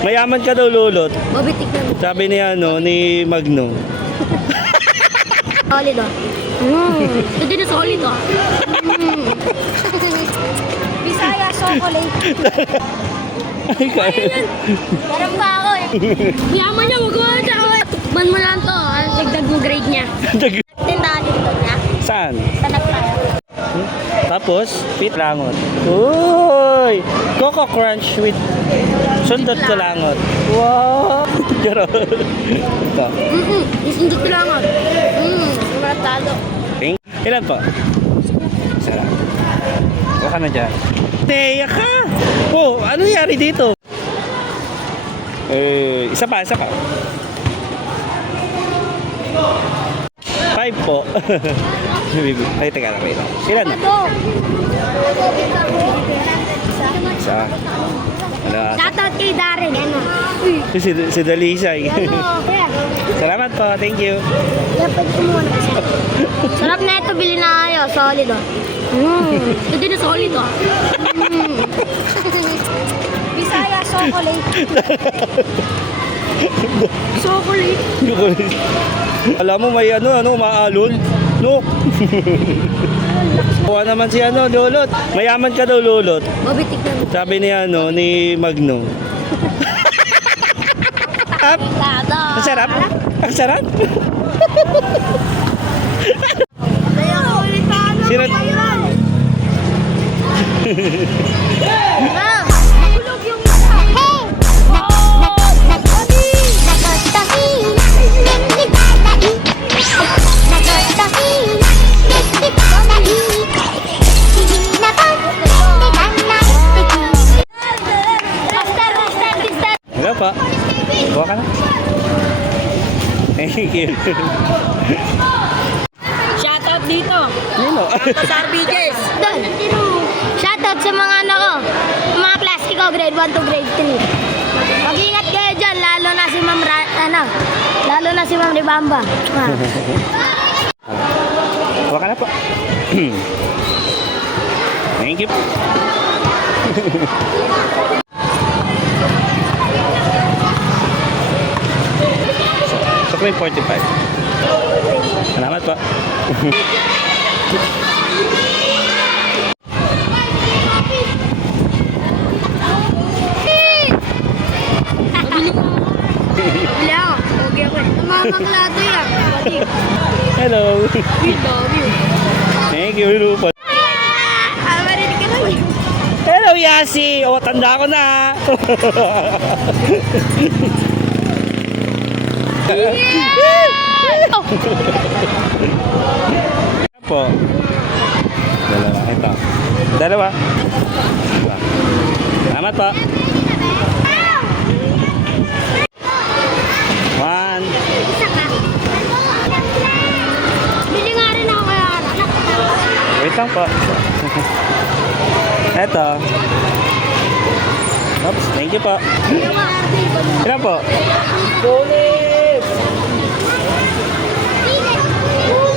Mayaman ka daw, lulot. Bobby, tignan mo. Sabi ni ni Magno. Solid oh. Hindi na solid oh. Bisaya chocolate. Ay, kaya. Parang pa ako eh. Yaman niya, wag mo siya ako eh. Tukman mo lang to. Dagdag mo grade niya. Tindahan dito niya. Saan? Tanak tayo. Tapos, fit langot. Uy! Coco Crunch with sundot ko langot. Wow! Garo. Ito. Isundot lang ako. Maratalo. Ilan po? Isa lang. Baka na dyan. Teya ka! Oh, ano nangyari dito? Isa pa. 5 po. Ay, teka lang. Ilan na? Isa. Wala. Shoutout kay Darren. Ano? Si Dalisay. Ano? Salamat po. Thank you. Sarap na ito. Bili na kayo. Solid oh. Hindi na solid oh. Bisaya chocolate. Chocolate. Alam mo may maalon. No. Kuha naman si lulot. Mayaman ka daw, lulot. Bobby, tignan mo. Sabi ni ni Magno. Ang sarap. Ang sarap. Sino? Nahulog yung isa. Hey! Hello pa. Kuha ka na. Thank you. Shoutout dito. Nino? Sa RBJs. Shoutout sa mga anak ko. Mga plastiko, grade 1 to grade 3. Mag-ingat kayo dyan, lalo na si Ma'am Ribamba. Kuha ka na po. Thank you. Supreme 45. Salamat po. Bili ako. Okay ako. Mamaklado yan. Hello. We love you. Thank you, Lupa. Marinig ka lang. Hello, Yasi. O, tanda ko na. Oh. Po. Dalawa. Ito. Dalawa. Salamat po. 1. Isa ka. Bili nga rin ako kaya anak. Wait lang po. Ito. Oops, thank you po. Ilan po? Bonus!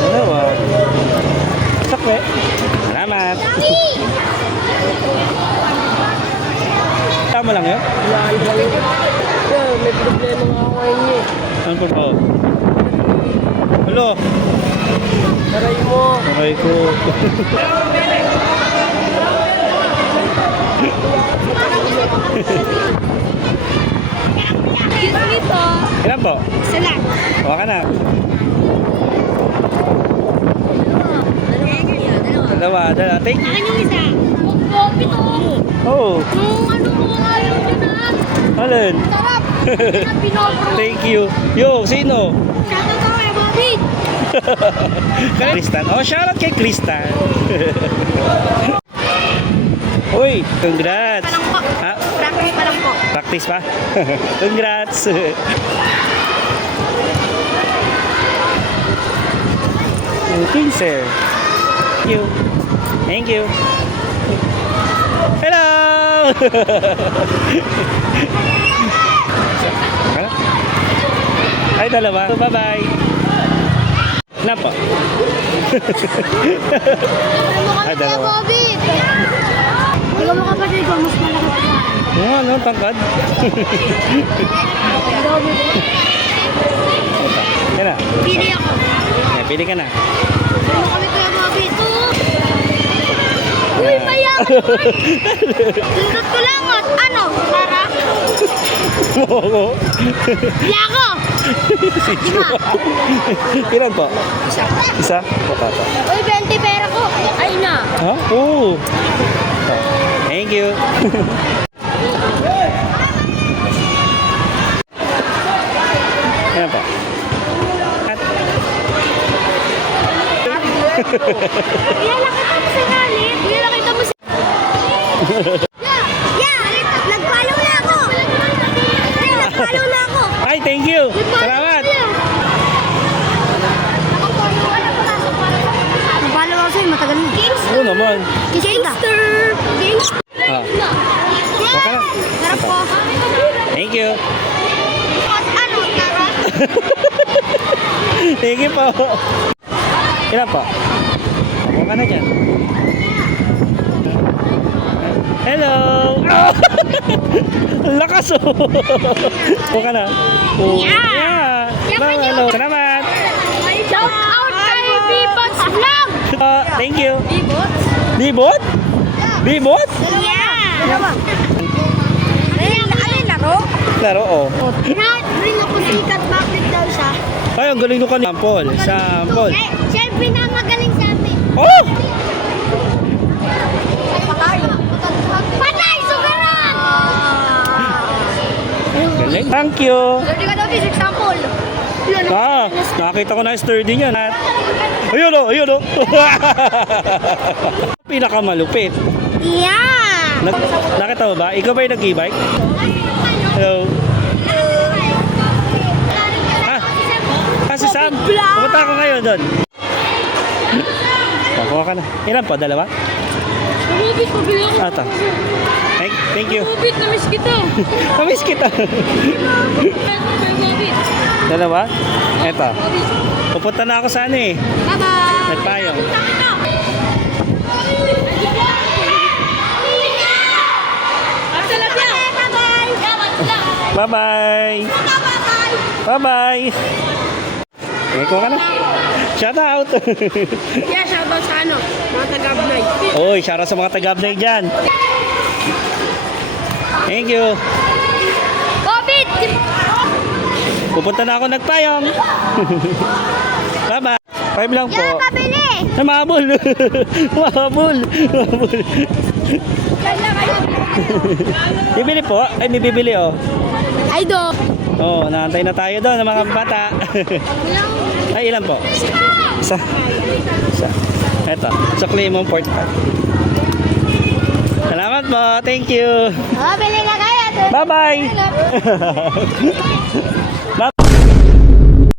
Dalawa. Sakwe. Salamat. Tama lang yun? May problema nga ako niya. Ano po po? Hello? Aray mo. Aray ko. Dito. Ilan po? Isa lang. Huwag ka na. Dalawa. Thank you. Akin yung isa. Coffee to. Oh, Nung ano mo ayaw nyo na. alin? Sarap. Pinobro. Thank you. Yo, sino? Shoutout ako kay Bobby. Kristan. Oh, shoutout kay Kristan. Uy, congrats. Pa lang po. Ha? Practice pa lang po. Practice pa? Congrats. Okay, sir. Thank you. Thank you. Hello! Ay, dalawa. Bye-bye. Na po. Ay, dalawa. Bobby. Hindi ko makapatid ko, mas malaki pa yan. Oo, ano, tangkad. Yan na. Pili ako. Yan, pili ka na. Ano kami kaya mga bito? Uy, bayan! Tundot ko lang at ano, para? Oo. Yako! Ilan po? Isa. Isa? Patata. Uy, 20 pera ko. Ay na. Ha? Oo. Thank you. Ayan po. At... Kuya, nakita mo sa galit. Kuya, nakita mo sa... Nag-follow na ako. Kuya, nag-follow na ako. Ay, thank you. Salamat. Nag-follow ako sa'yo, matagal na. Oo naman. Gangster! Gangster! Ah. Yeah! Okay na. Sarap po. Thank you. Ano, tara? Thank you po. Ilan po? Ako ka na dyan. Hello! Oh! Ang lakas oh! Ako ka na. Oh. Yeah. Hello, hello. Salamat. Shout out kay Bibot Vlog! Thank you. Bibot? Bibot? Bibot? Yeah! Ano yung laro? Laro oh. Ring ako sikat, bakit daw siya? Ay, ang galing nung kanina. Sample. Sample. Siya yung pinamagaling sa amin. Oh! Patay! Sugaran! Galing. Thank you. Hindi ka daw this example. Ah, nakakita ko na sturdy niya. Ayun o, ayun o. Pinakamalupit. Yeah! Nakita mo ba? Ikaw ba yung nag-e-bike? Hello. Ah, si Sam. Pumunta ako ngayon doon. Pakuha ka na. Ilan po? Dalawa? Rubik, pabili ako. Ata. Thank you. Rubik, namiss kita. Namiss kita. Rubik. Dalawa? Eto. Pupunta na ako sa ano eh. Bye-bye! Nagpayong. Bye-bye. Bye-bye. Okay, kuha ka na. Shout out. Yeah, shout out sa ano, mga taga-Abnoy. Oy, shout out sa mga taga-Abnoy dyan. Thank you. Bobit! Pupunta na ako nagpayong. Bye-bye. 5 lang po. Yeah, pabili! Namabol. Namabol. Namabol. Bibili po. Ay, may bibili oh. Ay, do! Oh, naantay na tayo doon ng mga bata. Ay, ilan po? Isa. Isa. Eto, sukli mong port card. Salamat po. Thank you. Oh, bili na kayo. Bye-bye.